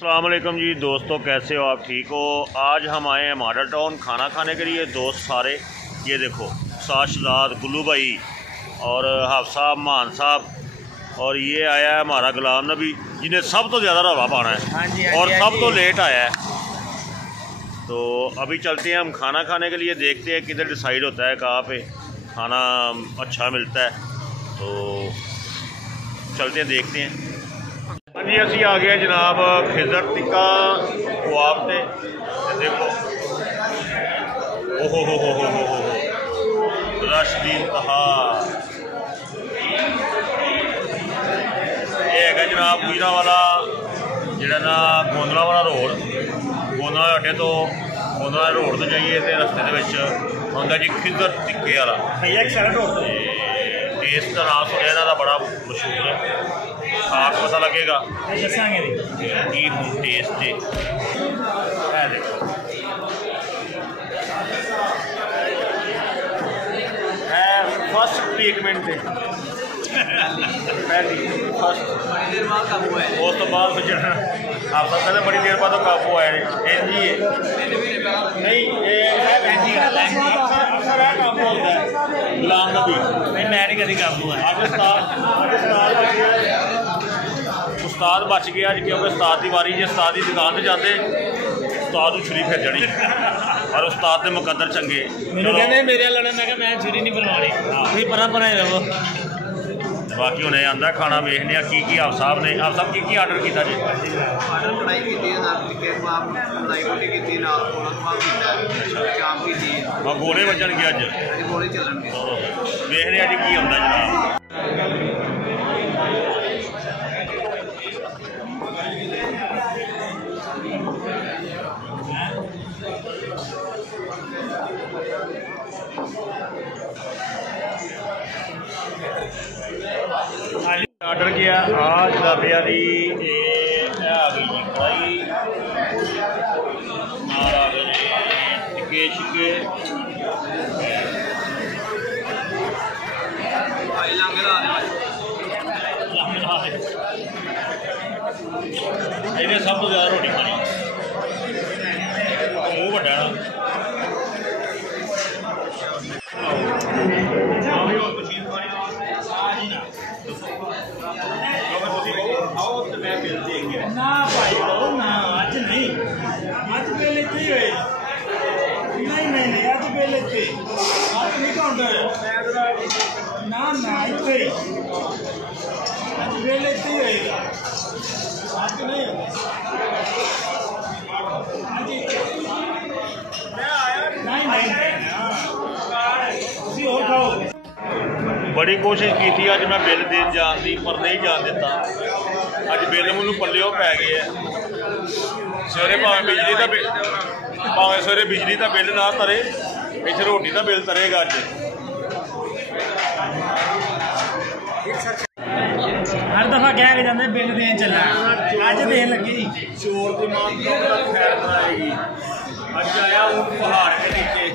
अस्सलाम वालेकुम जी दोस्तों, कैसे हो आप? ठीक हो? आज हम आए हैं मॉडल टाउन खाना खाने के लिए। दोस्त सारे ये देखो, साशदाद, गुल्लू भाई और हाफ साहब, मान साहब और ये आया है हमारा गुलाम नबी, जिन्हें सब तो ज़्यादा रौला पाना है। हाँ और जी, सब तो लेट आया है। तो अभी चलते हैं हम खाना खाने के लिए, देखते हैं किधर डिसाइड होता है कहाँ पे खाना अच्छा मिलता है। तो चलते हैं, देखते हैं। हाँ जी, असी आ गए जनाब खिजर टिक्का ख्वाब से। देखो ओहो हो रश दी इंतहा। ये है जनाब मीरा वाला जोड़ा ना गोंदला वाला रोड, गोंदला अड्डे तो गोंदला रोड तो जाइए तो रस्ते आंदा जी खिजर टिक्के वाला। टेस्ट का नाम सुनिया इन्हों का बड़ा मशहूर है, खा के पता लगेगा की टेस्ट है। देखो फर्स्ट ट्रीटमेंट पहली फर्स्ट, उस तो बाद आप सब कहते बड़ी देर बाद काबू आए जी नहीं काबू होता है गुलाम नबी नहीं, मैं नहीं कभी काबू है। उस्ताद बच गया जी, क्योंकि उस्ताद की वारी जी, उस्ताद की दुकान पर जाते उस्ताद को छुरी फिर जड़ी और उस्ताद के मुकद्दर चंगे मैंने कहते मेरे लड़न मैं मैं छुरी नहीं बनवानी, परा बनाए रहो। बाकी उन्हें आंदा खाना वेखने की आप साहब ने, आप सब की आर्डर किया जी? आर्डर कढ़ाई की मलाई रोटी की चाप की गोले बचन गया अज, गोले चलन वेखने जी की आंदा जनाब। आर्डर किया आज दाबिया दी आ गई जी कढ़ाई, नाल आ गए टिक्के शिक्के। इन्हें सब तो ज़्यादा रोटी खानी, मूँह वड्डा ना ना भाई ना अज नहीं, अज पहले थी नहीं नहीं नहीं अज पहले थी अज नहीं काउंटर ना ना इतने अज पहले थी होएगा, अज नहीं नहीं और खाओ। बड़ी कोशिश की थी अज मैं बिल देन जान दी, पर नहीं जान दिता। अज बिल मैनू पल्लिओ पै गए है। सवेरे भावें बिजली का बिल, भावें सवेरे बिजली का बिल ना तरे, इत्थे रोटी का बिल तरेगा अज। हर दफा कह के जाते बिल देन चला, अज देन लगी चोर की मां खैर बनाएगी। अज आया हूँ पहाड़ के नीचे,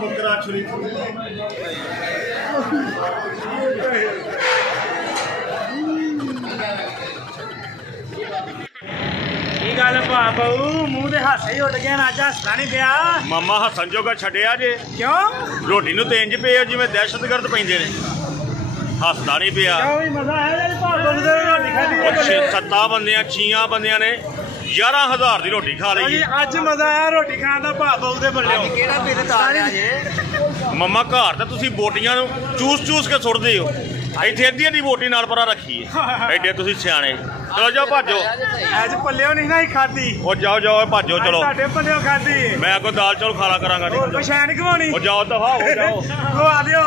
बकरा छुरी गल भा बहू मूँह के हासे ही उड़ गए, अज हसना नहीं पिया। मामा हसन जोगा छड्डिया जे, क्यों? रोटी नूं ते इंज पे जिवें दहशतगर्द पैंदे ने, हसदा नहीं पिया। मजा आया 7 बंदियां 6 बंदियां ने 11,000 की रोटी खा ली। अज मजा आया रोटी खाने का, भा बहू दे बल्ले मम्मा घर तो तुसीं बोटियां चूस चूस के सुटदे हो, इत्थे अद्धी अद्धी बोटी नाल परा रखी है। एडे तुसीं सियाणे, चलो जाओ भाजो। अज पल्लिओ नहीं ना खाधी, और जाओ जाओ भाजो, चलो पल्लिओ खाधी। मैं कोई दाल चौल खाला करांगा, कुछ है नहीं खवानी, और जाओ दफा हो जाओ। खवा दिओ।